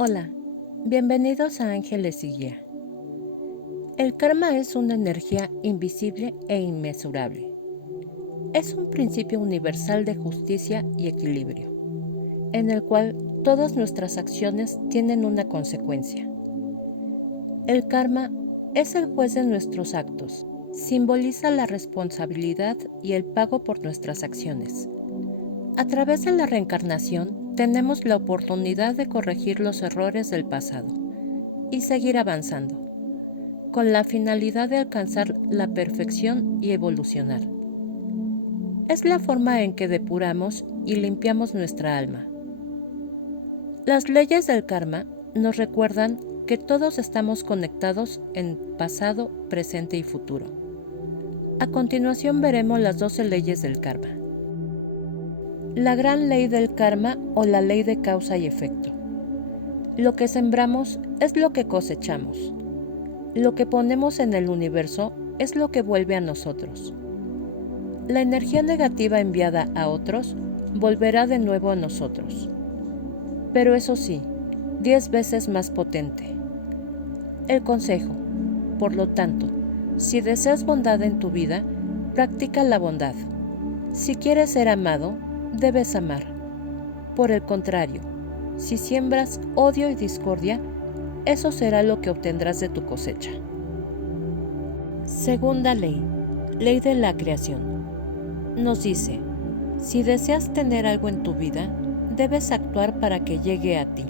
Hola, bienvenidos a Ángeles y Guía. El karma es una energía invisible e inmesurable. Es un principio universal de justicia y equilibrio, en el cual todas nuestras acciones tienen una consecuencia. El karma es el juez de nuestros actos, simboliza la responsabilidad y el pago por nuestras acciones. A través de la reencarnación, tenemos la oportunidad de corregir los errores del pasado y seguir avanzando, con la finalidad de alcanzar la perfección y evolucionar. Es la forma en que depuramos y limpiamos nuestra alma. Las leyes del karma nos recuerdan que todos estamos conectados en pasado, presente y futuro. A continuación veremos las 12 leyes del karma. La gran ley del karma o la ley de causa y efecto. Lo que sembramos es lo que cosechamos. Lo que ponemos en el universo es lo que vuelve a nosotros. La energía negativa enviada a otros volverá de nuevo a nosotros. Pero eso sí, 10 veces más potente. El consejo. Por lo tanto, si deseas bondad en tu vida, practica la bondad. Si quieres ser amado, debes amar. Por el contrario, si siembras odio y discordia, eso será lo que obtendrás de tu cosecha. Segunda ley, ley de la creación. Nos dice, si deseas tener algo en tu vida, debes actuar para que llegue a ti.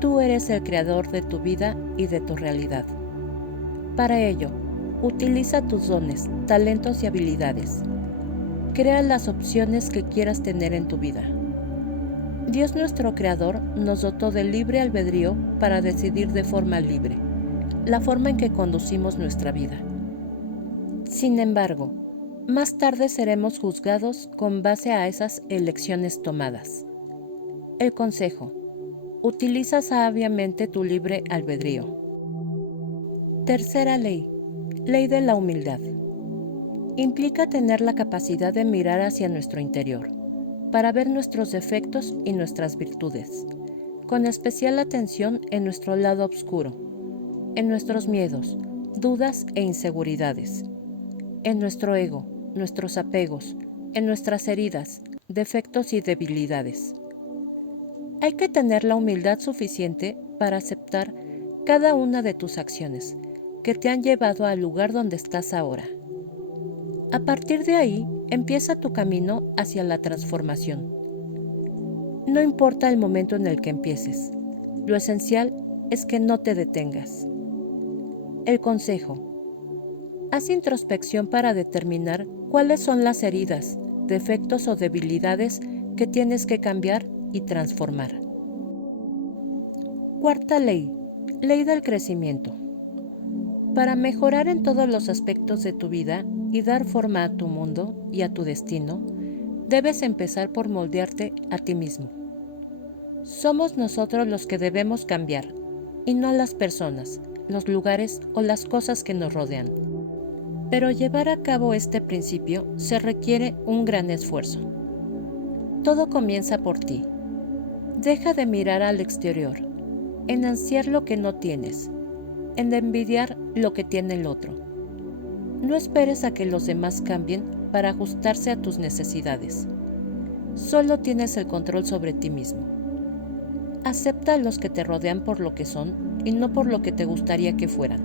Tú eres el creador de tu vida y de tu realidad. Para ello, utiliza tus dones, talentos y habilidades. Crea las opciones que quieras tener en tu vida. Dios nuestro Creador nos dotó de libre albedrío para decidir de forma libre la forma en que conducimos nuestra vida. Sin embargo, más tarde seremos juzgados con base a esas elecciones tomadas. El consejo. Utiliza sabiamente tu libre albedrío. Tercera ley. Ley de la humildad. Implica tener la capacidad de mirar hacia nuestro interior, para ver nuestros defectos y nuestras virtudes, con especial atención en nuestro lado oscuro, en nuestros miedos, dudas e inseguridades, en nuestro ego, nuestros apegos, en nuestras heridas, defectos y debilidades. Hay que tener la humildad suficiente para aceptar cada una de tus acciones que te han llevado al lugar donde estás ahora. A partir de ahí, empieza tu camino hacia la transformación. No importa el momento en el que empieces, lo esencial es que no te detengas. El consejo. Haz introspección para determinar cuáles son las heridas, defectos o debilidades que tienes que cambiar y transformar. Cuarta ley, ley del crecimiento. Para mejorar en todos los aspectos de tu vida y dar forma a tu mundo y a tu destino, debes empezar por moldearte a ti mismo. Somos nosotros los que debemos cambiar, y no las personas, los lugares o las cosas que nos rodean. Pero llevar a cabo este principio se requiere un gran esfuerzo. Todo comienza por ti. Deja de mirar al exterior, en ansiar lo que no tienes, en envidiar lo que tiene el otro. No esperes a que los demás cambien para ajustarse a tus necesidades. Solo tienes el control sobre ti mismo. Acepta a los que te rodean por lo que son y no por lo que te gustaría que fueran.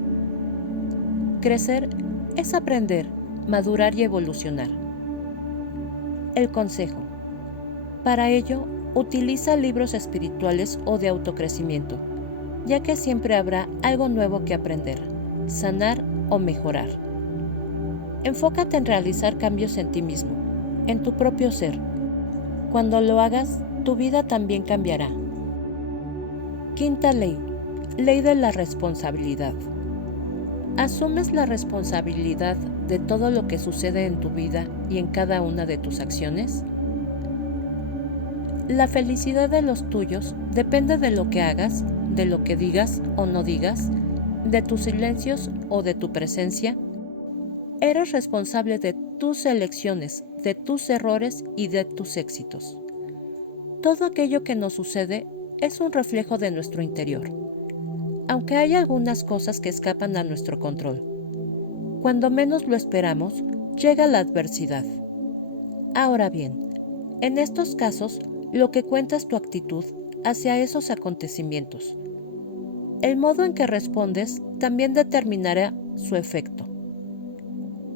Crecer es aprender, madurar y evolucionar. El consejo. Para ello, utiliza libros espirituales o de autocrecimiento, ya que siempre habrá algo nuevo que aprender, sanar o mejorar. Enfócate en realizar cambios en ti mismo, en tu propio ser. Cuando lo hagas, tu vida también cambiará. Quinta ley, ley de la responsabilidad. ¿Asumes la responsabilidad de todo lo que sucede en tu vida y en cada una de tus acciones? La felicidad de los tuyos depende de lo que hagas, de lo que digas o no digas, de tus silencios o de tu presencia. Eres responsable de tus elecciones, de tus errores y de tus éxitos. Todo aquello que nos sucede es un reflejo de nuestro interior, aunque hay algunas cosas que escapan a nuestro control. Cuando menos lo esperamos, llega la adversidad. Ahora bien, en estos casos, lo que cuenta es tu actitud hacia esos acontecimientos. El modo en que respondes también determinará su efecto.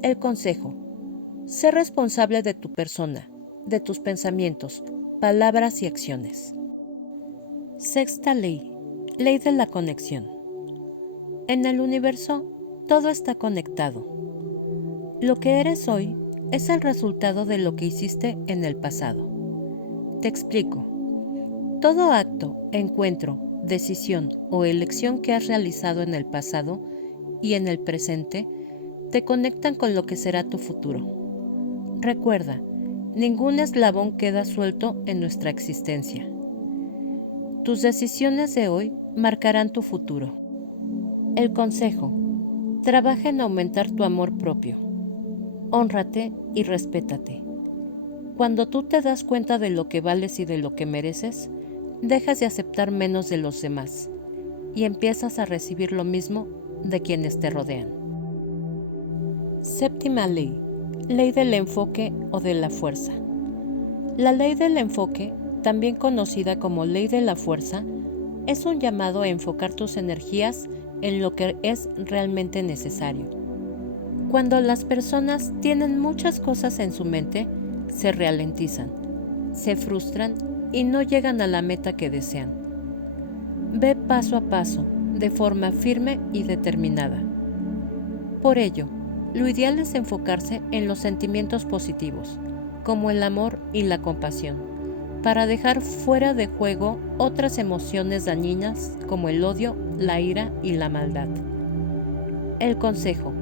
El consejo: sé responsable de tu persona, de tus pensamientos, palabras y acciones. Sexta ley, ley de la conexión. En el universo, todo está conectado. Lo que eres hoy es el resultado de lo que hiciste en el pasado. Te explico. Todo acto, encuentro, decisión o elección que has realizado en el pasado y en el presente te conectan con lo que será tu futuro. Recuerda, ningún eslabón queda suelto en nuestra existencia. Tus decisiones de hoy marcarán tu futuro. El consejo: trabaja en aumentar tu amor propio. Hónrate y respétate. Cuando tú te das cuenta de lo que vales y de lo que mereces, dejas de aceptar menos de los demás y empiezas a recibir lo mismo de quienes te rodean. Séptima ley, ley del enfoque o de la fuerza. La ley del enfoque, también conocida como ley de la fuerza, es un llamado a enfocar tus energías en lo que es realmente necesario. Cuando las personas tienen muchas cosas en su mente, se ralentizan, se frustran y no llegan a la meta que desean. Ve paso a paso, de forma firme y determinada. Por ello, lo ideal es enfocarse en los sentimientos positivos, como el amor y la compasión, para dejar fuera de juego otras emociones dañinas como el odio, la ira y la maldad. El consejo: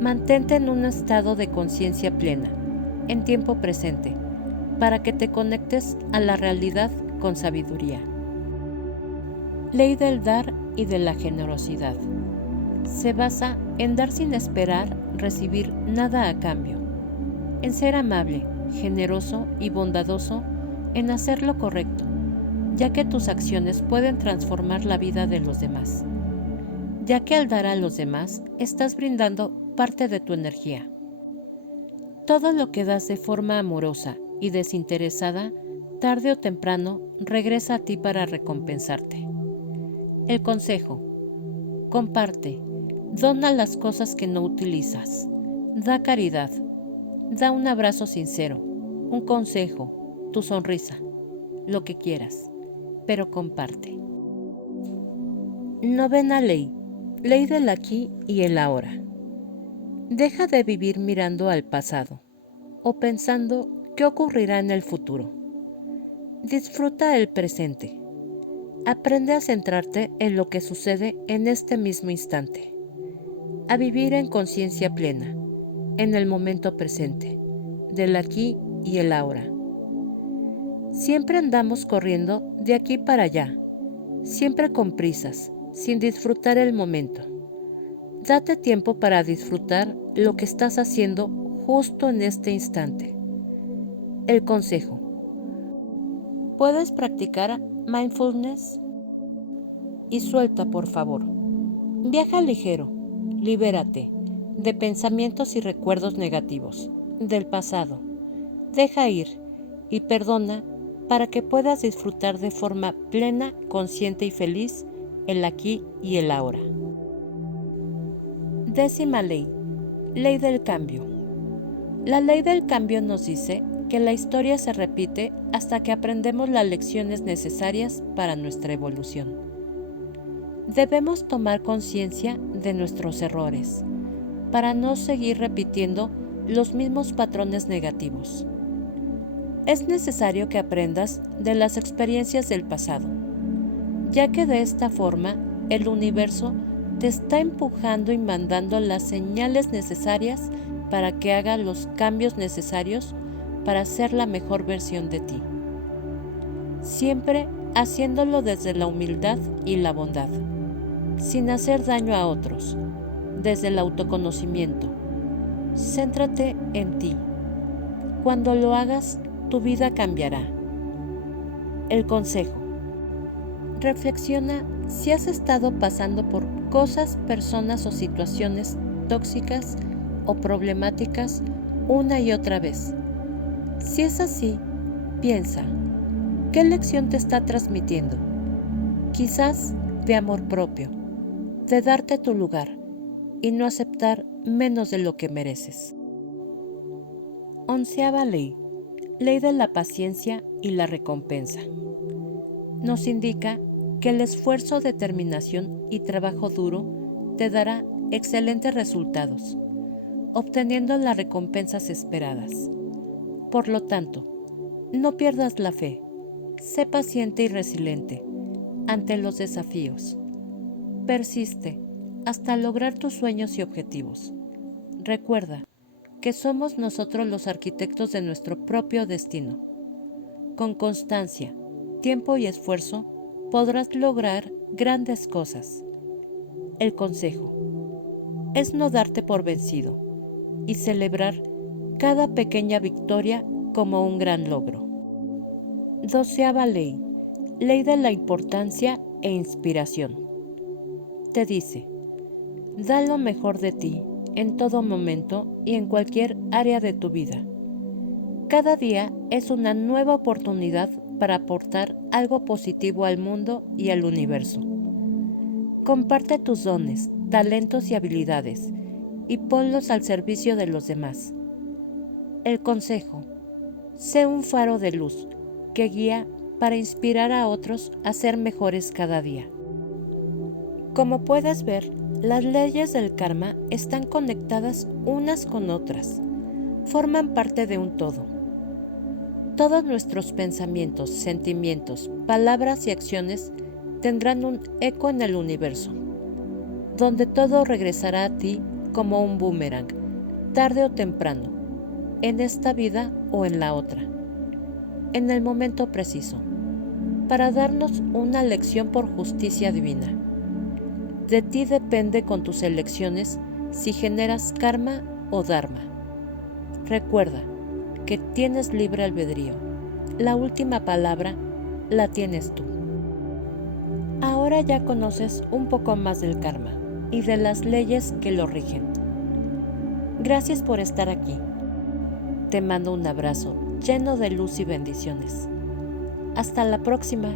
mantente en un estado de conciencia plena, en tiempo presente, para que te conectes a la realidad con sabiduría. Ley del dar y de la generosidad. Se basa en dar sin esperar recibir nada a cambio, en ser amable, generoso y bondadoso, en hacer lo correcto, ya que tus acciones pueden transformar la vida de los demás, ya que al dar a los demás estás brindando parte de tu energía. Todo lo que das de forma amorosa y desinteresada, tarde o temprano, regresa a ti para recompensarte. El consejo: comparte, dona las cosas que no utilizas, da caridad, da un abrazo sincero, un consejo, tu sonrisa, lo que quieras, pero comparte. Novena ley, ley del aquí y el ahora. Deja de vivir mirando al pasado o pensando qué ocurrirá en el futuro. Disfruta el presente. Aprende a centrarte en lo que sucede en este mismo instante, a vivir en conciencia plena, en el momento presente, del aquí y el ahora. Siempre andamos corriendo de aquí para allá, siempre con prisas, sin disfrutar el momento. Date tiempo para disfrutar lo que estás haciendo justo en este instante. El consejo: puedes practicar mindfulness y suelta, por favor. Viaja ligero, libérate de pensamientos y recuerdos negativos del pasado. Deja ir y perdona para que puedas disfrutar de forma plena, consciente y feliz el aquí y el ahora. Décima ley, ley del cambio. La ley del cambio nos dice que la historia se repite hasta que aprendemos las lecciones necesarias para nuestra evolución. Debemos tomar conciencia de nuestros errores para no seguir repitiendo los mismos patrones negativos. Es necesario que aprendas de las experiencias del pasado, ya que de esta forma el universo te está empujando y mandando las señales necesarias para que hagas los cambios necesarios para ser la mejor versión de ti. Siempre haciéndolo desde la humildad y la bondad, sin hacer daño a otros, desde el autoconocimiento. Céntrate en ti. Cuando lo hagas, tu vida cambiará. El consejo: Reflexiona si has estado pasando por cosas, personas o situaciones tóxicas o problemáticas una y otra vez. Si es así, piensa, ¿qué lección te está transmitiendo? Quizás de amor propio, de darte tu lugar y no aceptar menos de lo que mereces. 11ª ley, ley de la paciencia y la recompensa. Nos indica que el esfuerzo, determinación y trabajo duro te dará excelentes resultados, obteniendo las recompensas esperadas. Por lo tanto, no pierdas la fe, sé paciente y resiliente ante los desafíos. Persiste hasta lograr tus sueños y objetivos. Recuerda que somos nosotros los arquitectos de nuestro propio destino. Con constancia, tiempo y esfuerzo podrás lograr grandes cosas. El consejo es no darte por vencido y celebrar cada pequeña victoria como un gran logro. 12ª ley, ley de la importancia e inspiración. Te dice, da lo mejor de ti en todo momento y en cualquier área de tu vida. Cada día es una nueva oportunidad para aportar algo positivo al mundo y al universo. Comparte tus dones, talentos y habilidades y ponlos al servicio de los demás. El consejo: sé un faro de luz que guía para inspirar a otros a ser mejores cada día. Como puedes ver, las leyes del karma están conectadas unas con otras, forman parte de un todo. Todos nuestros pensamientos, sentimientos, palabras y acciones tendrán un eco en el universo, donde todo regresará a ti como un boomerang, tarde o temprano, en esta vida o en la otra, en el momento preciso, para darnos una lección por justicia divina. De ti depende con tus elecciones si generas karma o dharma. Recuerda que tienes libre albedrío. La última palabra la tienes tú. Ahora ya conoces un poco más del karma y de las leyes que lo rigen. Gracias por estar aquí. Te mando un abrazo lleno de luz y bendiciones. Hasta la próxima.